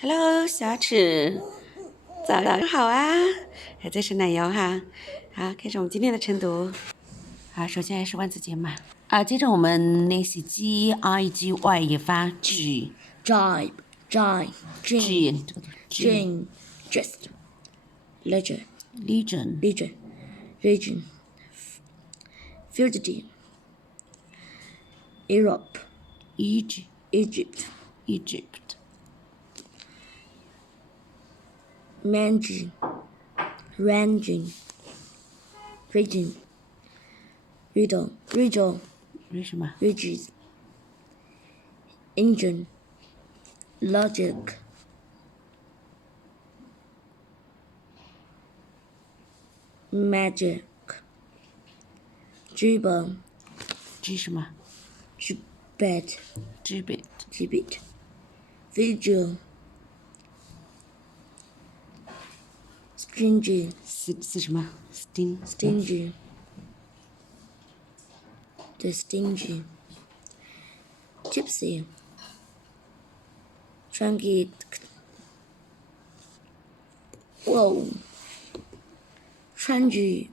Hello，小齿，早上好啊！这是奶油哈。好，开始我们今天的晨读。好，首先还是万字节嘛。接着我们练习 G-I-G-Y 也发 G。Jibe, Jane, Gist, Legion, Region, Fugitive, Europe, Egypt, Ranging, Region, Ridges, Engine, Logic, Magic, Gibbon, Gibbet, Visual, Stingy, Distingy, Gypsy, Tragic, Tragic,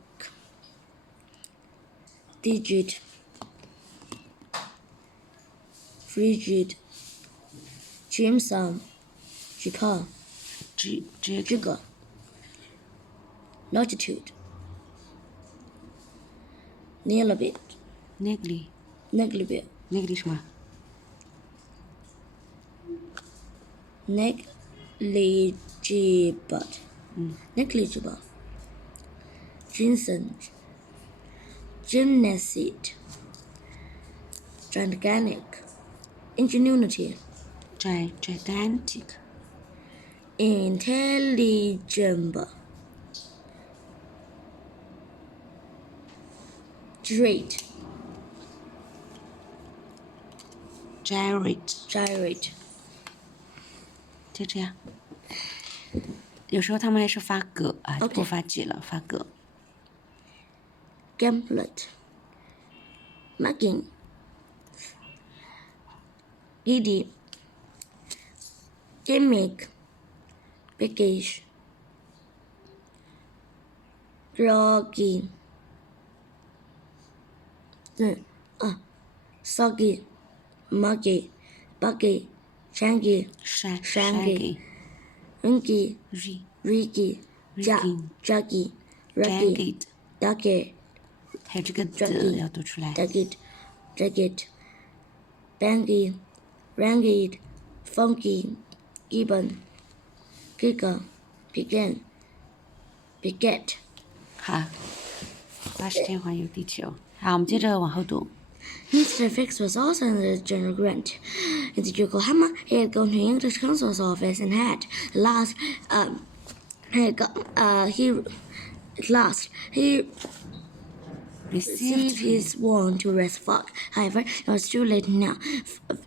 Digit, Frigid, Jimson, Jigger, Longitude, Neglibit, Negligible, Ginseng, Gymnastic, Gigantic, Ingenuity, gigantic, Intelligible, Gyrate, 就这样。有时候他们还是发葛啊，就 OK 不发几了，发葛。Gamblet, Mugging, Giddy, Gimmick, Biggish, Groggy, Soggy, Muggy, Buggy, Shangy, Shaggy, Rinky, Riggy, Juggy, Ruggy, Ducky, 还有这个字要读出来。 Jagged, Bangy, Ranged, Funky, Gibbon, Giga, Begin, Beget. 好，80天环游地球。好，我们接着往后读。Mr. Fix was also in the General Grant. In the Yokohama, he had gone to English Consul's office and had he received his warrant to arrest Fogg. However, it was too late now.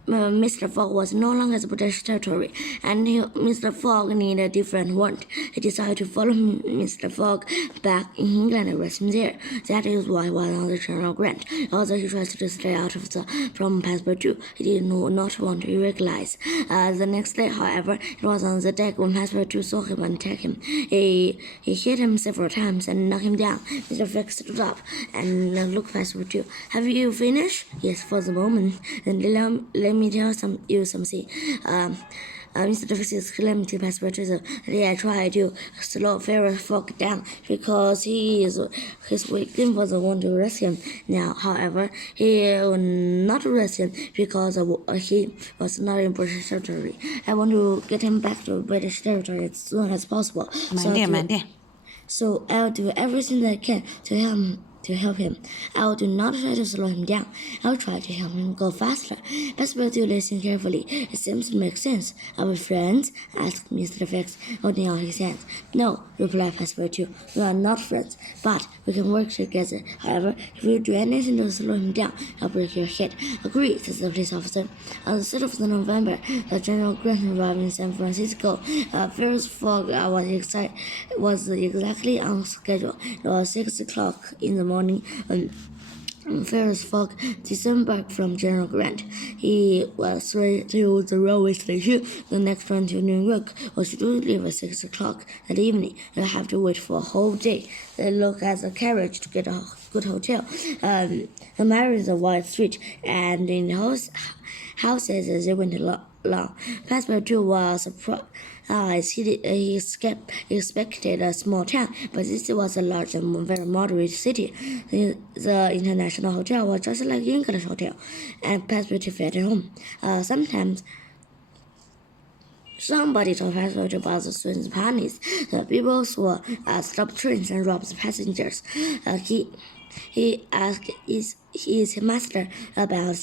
Mr. Fogg was no longer the British territory, and Mr. Fogg needed a different warrant. He decided to follow Mr. Fogg back in England and arrest him there. That is why he was on the General Grant. Although he tried to stay out of from Passport 2, he did not want to irregularize. The next day, however, it was on the deck when Passport 2 saw him and attacked him. He hit him several times and knocked him down. Mr. Fix stood up and looked Passport 2. Have you finished? Yes, for the moment. Then let me tell you something. Mr. Fix exclaimed to Passport 2 that he had tried to slow Pharaoh Fogg down because his victim was the one to arrest him. Now, however, he will not arrest him because he was not in British territory. I want to get him back to British territory as soon as possible. 慢点。 So I'll do everything that I can to help him. I will do not try to slow him down. I will try to help him go faster. Passport 2 listened carefully. It seems to make sense. Are we friends? Asked Mr. Fix, holding out his hands. No, replied Passport 2. We are not friends, but we can work together. However, if you do anything to slow him down, I'll break your head. Agreed, said the police officer. On the 3rd of November, the General Grant arrived in San Francisco. Pharaoh Fogg was exactly on schedule. It was 6 o'clock in the morning Ferris Fogg disembarked from General Grant. He was straight to the railway station. The next train to New York was to leave at 6 o'clock that evening. You'll have to wait for a whole day. They look at the carriage to get a good hotel. The married is a wide street, and in houses as they went along. Passepartout was surprised. He expected a small town, but this was a large and very moderate city. The international hotel was just like the English hotel, and Passepartout felt at home. Sometimes somebody told Passepartout about the students' parties. The people swore, stopped trains and robbed passengers. He asked his master about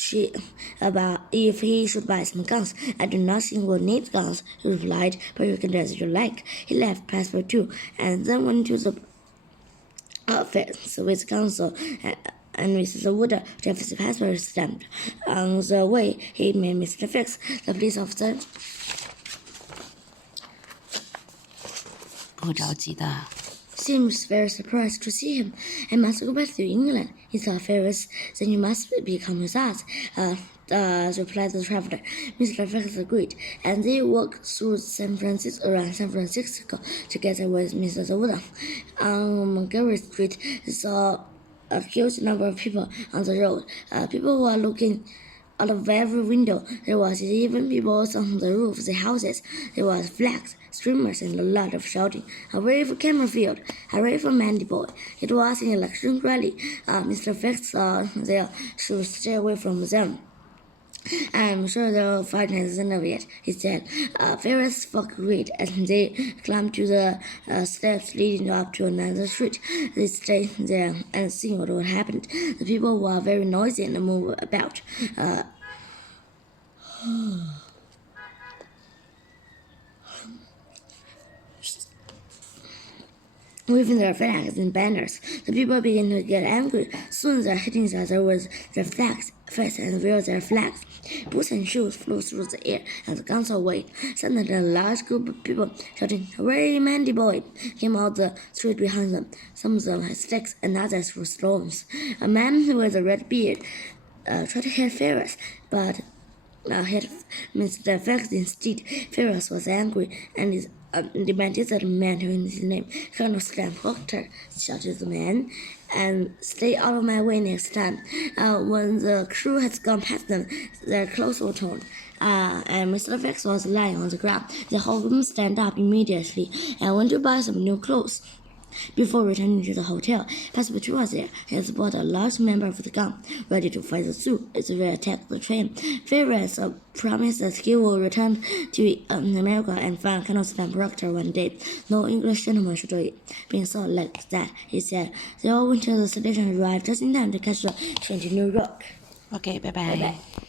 if he should buy some guns. I do not think we'll need guns, he replied, but you can do as you like. He left Passepartout and then went to the office with counsel and Mrs. Wood to have his passport stamped. On the way, he met Mr. Fix, the police officer. 不着急的。 Seems very surprised to see him. I must go back to England, he thought Ferris. Then you must become his us, replied the traveler. Mr. Ferris agreed, and they walked through around San Francisco together with Mrs. Wood. On Montgomery Street, they saw a huge number of people on the road. People were looking out of every window. There was even people on the roofs of the houses. There was flags, streamers, and a lot of shouting. Hooray for Camerfield! Hooray for Mandy Boy! It was an election rally. Mr. Fix saw they should stay away from them. I'm sure they'll fight at the end of it, he said. Ferris Fogg agreed, and they climbed to the steps leading up to another street. They stayed there and see what would happen. The people were very noisy and moved about. Waving their flags and banners, the people began to get angry. Soon they're hitting each other with their flags, first and waved their flags. Boots and shoes flew through the air, and the guns away. Suddenly, a large group of people shouting, "Hooray, Mandy Boy!" came out the street behind them. Some of them had sticks, and others threw stones. A man with a red beard tried to hit Ferris, but hit Mr. Fix instead. Ferris was angry, and demanded that the man who knew his name, Colonel Stan Proctor, shouted the man, and stay out of my way next time. When the crew had gone past them, their clothes were torn, and Mr. Fix was lying on the ground. The whole room stand up immediately and went to buy some new clothes. Before returning to the hotel, Passepartout was there. He had bought a large number of the gun, ready to fight the Sioux if they attacked the train. Ferris promised that he will return to America and find Colonel Stan Proctor one day. No English gentleman should do it. Being so like that, he said. They all went to the station and arrived just in time to catch the train to New York. OK，拜拜。拜拜。